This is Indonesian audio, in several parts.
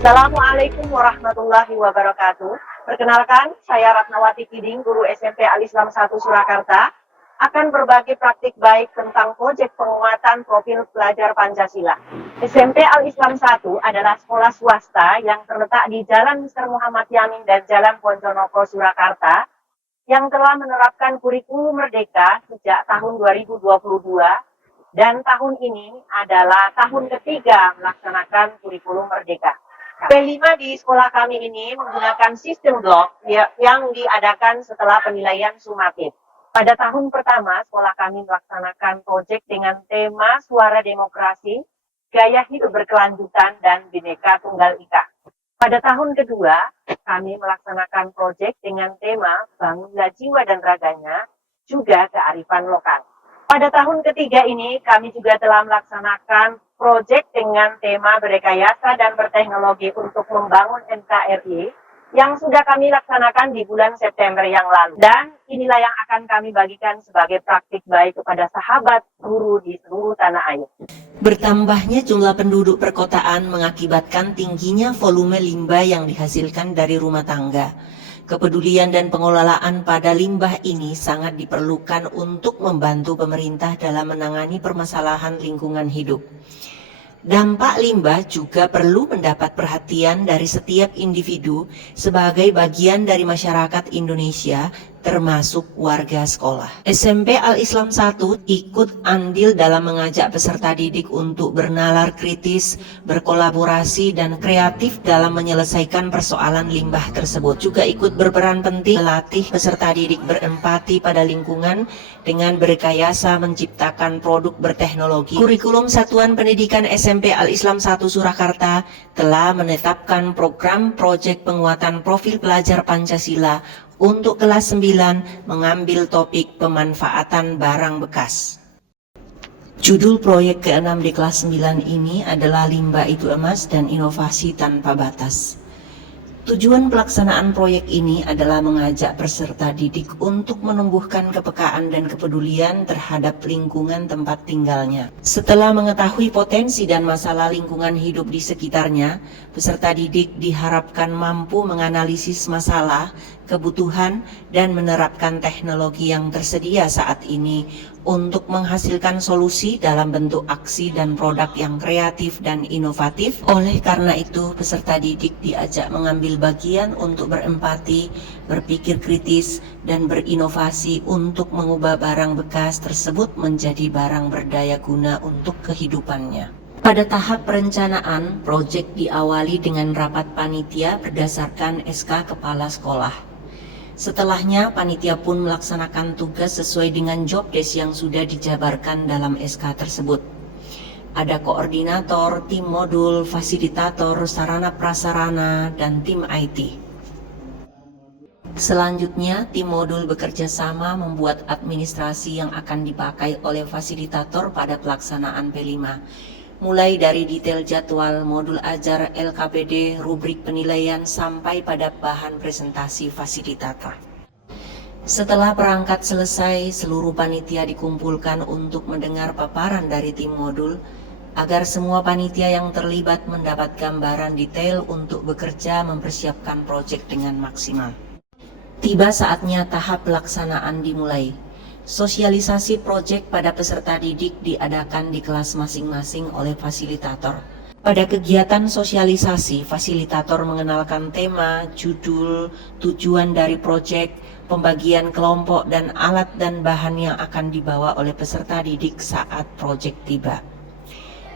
Assalamualaikum warahmatullahi wabarakatuh. Perkenalkan, saya Ratnawati Kiding, guru SMP Al-Islam 1 Surakarta, akan berbagi praktik baik tentang proyek penguatan profil pelajar Pancasila. SMP Al-Islam 1 adalah sekolah swasta yang terletak di Jalan Mr. Muhammad Yamin dan Jalan Ponconoko, Surakarta, yang telah menerapkan kurikulum merdeka sejak tahun 2022, dan tahun ini adalah tahun ketiga melaksanakan kurikulum merdeka. P5 di sekolah kami ini menggunakan sistem blok yang diadakan setelah penilaian sumatif. Pada tahun pertama, sekolah kami melaksanakan proyek dengan tema Suara Demokrasi, Gaya Hidup Berkelanjutan, dan Bhinneka Tunggal Ika. Pada tahun kedua, kami melaksanakan proyek dengan tema Bangunlah Jiwa dan Raganya, juga kearifan lokal. Pada tahun ketiga ini, kami juga telah melaksanakan proyek dengan tema Berrekayasa dan Berteknologi untuk membangun NKRI yang sudah kami laksanakan di bulan September yang lalu. Dan inilah yang akan kami bagikan sebagai praktik baik kepada sahabat guru di seluruh tanah air. Bertambahnya jumlah penduduk perkotaan mengakibatkan tingginya volume limbah yang dihasilkan dari rumah tangga. Kepedulian dan pengelolaan pada limbah ini sangat diperlukan untuk membantu pemerintah dalam menangani permasalahan lingkungan hidup. Dampak limbah juga perlu mendapat perhatian dari setiap individu sebagai bagian dari masyarakat Indonesia, termasuk warga sekolah. SMP Al-Islam 1 ikut andil dalam mengajak peserta didik untuk bernalar kritis, berkolaborasi, dan kreatif dalam menyelesaikan persoalan limbah tersebut. Juga ikut berperan penting melatih peserta didik berempati pada lingkungan dengan berrekayasa menciptakan produk berteknologi. Kurikulum Satuan Pendidikan SMP Al-Islam 1 Surakarta telah menetapkan program proyek penguatan profil pelajar Pancasila untuk kelas 9 mengambil topik pemanfaatan barang bekas. Judul proyek ke-6 di kelas 9 ini adalah Limbah Itu Emas dan Inovasi Tanpa Batas. Tujuan pelaksanaan proyek ini adalah mengajak peserta didik untuk menumbuhkan kepekaan dan kepedulian terhadap lingkungan tempat tinggalnya. Setelah mengetahui potensi dan masalah lingkungan hidup di sekitarnya, peserta didik diharapkan mampu menganalisis masalah, kebutuhan, dan menerapkan teknologi yang tersedia saat ini untuk menghasilkan solusi dalam bentuk aksi dan produk yang kreatif dan inovatif. Oleh karena itu, peserta didik diajak mengambil bagian untuk berempati, berpikir kritis, dan berinovasi untuk mengubah barang bekas tersebut menjadi barang berdaya guna untuk kehidupannya. Pada tahap perencanaan, proyek diawali dengan rapat panitia berdasarkan SK Kepala Sekolah. Setelahnya, panitia pun melaksanakan tugas sesuai dengan job desk yang sudah dijabarkan dalam SK tersebut. Ada koordinator, tim modul, fasilitator, sarana prasarana, dan tim IT. Selanjutnya, tim modul bekerja sama membuat administrasi yang akan dipakai oleh fasilitator pada pelaksanaan P5. Mulai dari detail jadwal, modul ajar, LKPD, rubrik penilaian, sampai pada bahan presentasi fasilitator. Setelah perangkat selesai, seluruh panitia dikumpulkan untuk mendengar paparan dari tim modul, agar semua panitia yang terlibat mendapat gambaran detail untuk bekerja mempersiapkan proyek dengan maksimal. Tiba saatnya tahap pelaksanaan dimulai. Sosialisasi proyek pada peserta didik diadakan di kelas masing-masing oleh fasilitator. Pada kegiatan sosialisasi, fasilitator mengenalkan tema, judul, tujuan dari proyek, pembagian kelompok, dan alat dan bahan yang akan dibawa oleh peserta didik saat proyek tiba.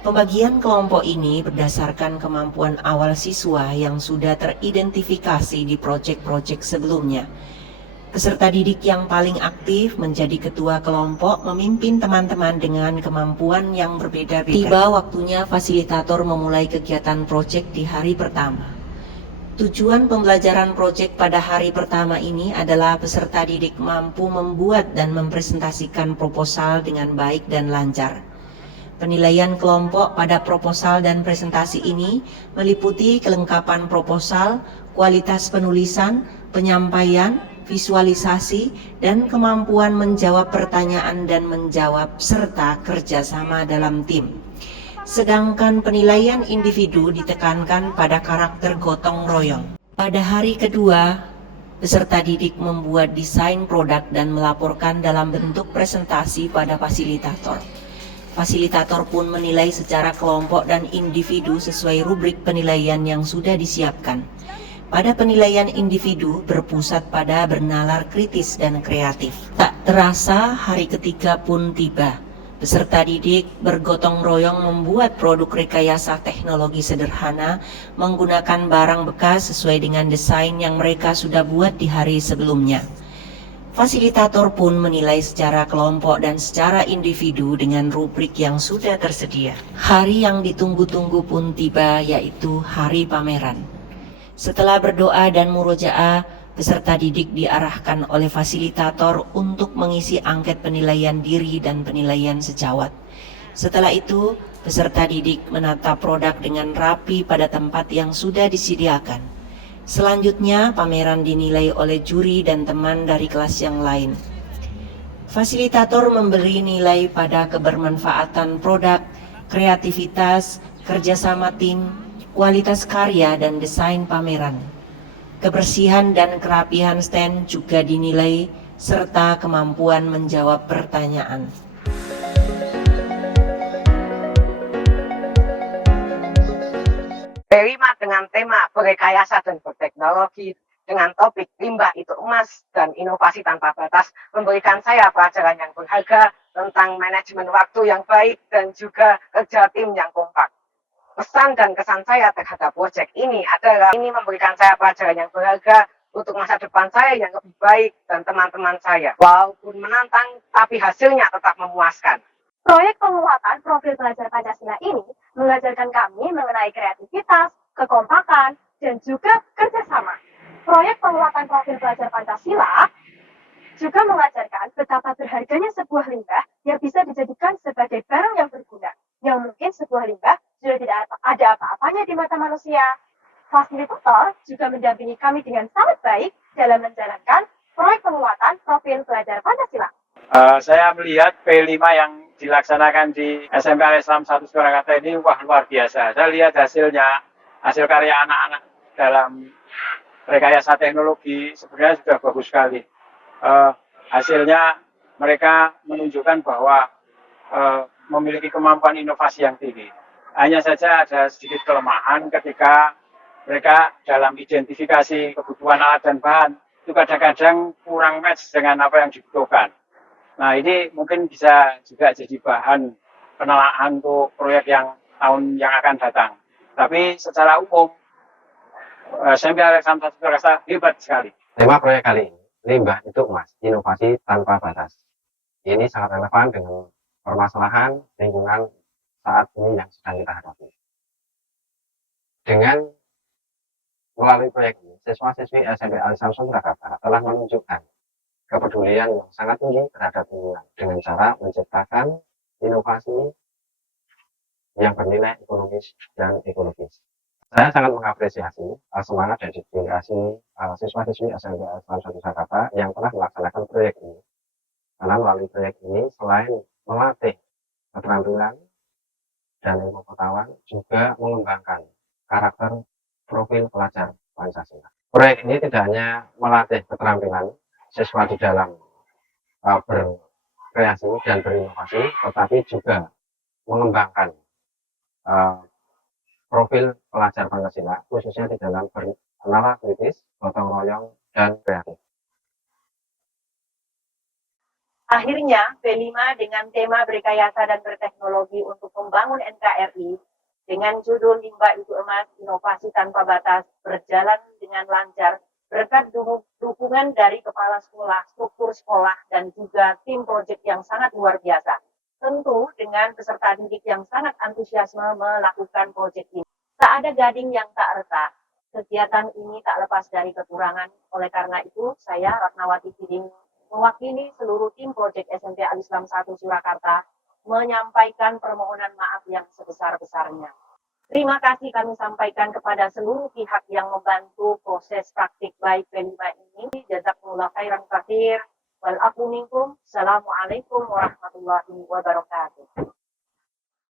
Pembagian kelompok ini berdasarkan kemampuan awal siswa yang sudah teridentifikasi di proyek-proyek sebelumnya. Peserta didik yang paling aktif menjadi ketua kelompok, memimpin teman-teman dengan kemampuan yang berbeda-beda. Tiba waktunya fasilitator memulai kegiatan proyek di hari pertama. Tujuan pembelajaran proyek pada hari pertama ini adalah peserta didik mampu membuat dan mempresentasikan proposal dengan baik dan lancar. Penilaian kelompok pada proposal dan presentasi ini meliputi kelengkapan proposal, kualitas penulisan, penyampaian, visualisasi, dan kemampuan menjawab pertanyaan dan menjawab serta kerjasama dalam tim. Sedangkan penilaian individu ditekankan pada karakter gotong royong. Pada hari kedua, peserta didik membuat desain produk dan melaporkan dalam bentuk presentasi pada fasilitator. Fasilitator pun menilai secara kelompok dan individu sesuai rubrik penilaian yang sudah disiapkan. Pada penilaian individu berpusat pada bernalar kritis dan kreatif. Tak terasa hari ketiga pun tiba. Peserta didik bergotong royong membuat produk rekayasa teknologi sederhana menggunakan barang bekas sesuai dengan desain yang mereka sudah buat di hari sebelumnya. Fasilitator pun menilai secara kelompok dan secara individu dengan rubrik yang sudah tersedia. Hari yang ditunggu-tunggu pun tiba, yaitu hari pameran. Setelah berdoa dan murojaah, peserta didik diarahkan oleh fasilitator untuk mengisi angket penilaian diri dan penilaian sejawat. Setelah itu, peserta didik menata produk dengan rapi pada tempat yang sudah disediakan. Selanjutnya, pameran dinilai oleh juri dan teman dari kelas yang lain. Fasilitator memberi nilai pada kebermanfaatan produk, kreativitas, kerjasama tim, kualitas karya dan desain pameran. Kebersihan dan kerapihan stand juga dinilai, serta kemampuan menjawab pertanyaan. Berlima dengan tema berrekayasa dan berteknologi dengan topik limbah itu emas dan inovasi tanpa batas memberikan saya pelajaran yang berharga tentang manajemen waktu yang baik dan juga kerja tim yang kompak. Pesan dan kesan saya terhadap proyek ini adalah ini memberikan saya pelajaran yang berharga untuk masa depan saya yang lebih baik dan teman-teman saya. Walaupun menantang, tapi hasilnya tetap memuaskan. Proyek penguatan profil belajar Pancasila ini mengajarkan kami mengenai kreativitas, kekompakan, dan juga kerjasama. Proyek penguatan profil belajar Pancasila juga mengajarkan betapa berharganya sebuah limbah yang bisa dijadikan sebagai barang yang berguna, yang mungkin sebuah limbah sudah tidak ada apa-apanya di mata manusia. Fasilitator juga mendampingi kami dengan sangat baik dalam menjalankan proyek penguatan profil belajar Pancasila. Saya melihat P5 yang dilaksanakan di SMP Al-Islam 1 Surakarta ini wah luar biasa. Saya lihat hasilnya, hasil karya anak-anak dalam rekayasa teknologi sebenarnya sudah bagus sekali. Hasilnya mereka menunjukkan bahwa memiliki kemampuan inovasi yang tinggi. Hanya saja ada sedikit kelemahan ketika mereka dalam identifikasi kebutuhan alat dan bahan itu kadang-kadang kurang match dengan apa yang dibutuhkan. Nah, ini mungkin bisa juga jadi bahan penelaahan untuk proyek yang tahun yang akan datang. Tapi secara umum, SMP Al-Islam 1 Surakarta hebat sekali. Tema proyek kali ini, limbah itu emas, inovasi tanpa batas. Ini sangat relevan dengan permasalahan lingkungan saat ini yang sedang kita hadapi. Dengan melalui proyek ini, siswa-siswi SMP Al-Islam Surakarta telah menunjukkan kepedulian yang sangat tinggi terhadap lingkungan dengan cara menciptakan inovasi yang bernilai ekonomis dan ekologis. Saya sangat mengapresiasi semangat dan dedikasi siswa-siswi SMP Al-Islam Surakarta yang telah melaksanakan proyek ini. Karena melalui proyek ini selain melatih keterampilan dan ilmu pengetahuan, juga mengembangkan karakter profil pelajar Pancasila. Proyek ini tidak hanya melatih keterampilan siswa di dalam berkreasi dan berinovasi, tetapi juga mengembangkan profil pelajar Pancasila, khususnya di dalam bernalar kritis, gotong royong, dan kreatif. Akhirnya, P5 dengan tema berrekayasa dan berteknologi untuk membangun NKRI dengan judul Limbah itu Emas, Inovasi Tanpa Batas berjalan dengan lancar berkat dukungan dari kepala sekolah, struktur sekolah, dan juga tim proyek yang sangat luar biasa. Tentu dengan peserta didik yang sangat antusiasme melakukan proyek ini. Tak ada gading yang tak retak. Kegiatan ini tak lepas dari kekurangan. Oleh karena itu, saya Ratnawati Kiding mewakili seluruh tim proyek SMP Al-Islam 1 Surakarta menyampaikan permohonan maaf yang sebesar-besarnya. Terima kasih kami sampaikan kepada seluruh pihak yang membantu proses praktik baik P5 ini. Jazakumullah khairan katsir. Wal aqu minkum. Assalamualaikum warahmatullahi wabarakatuh.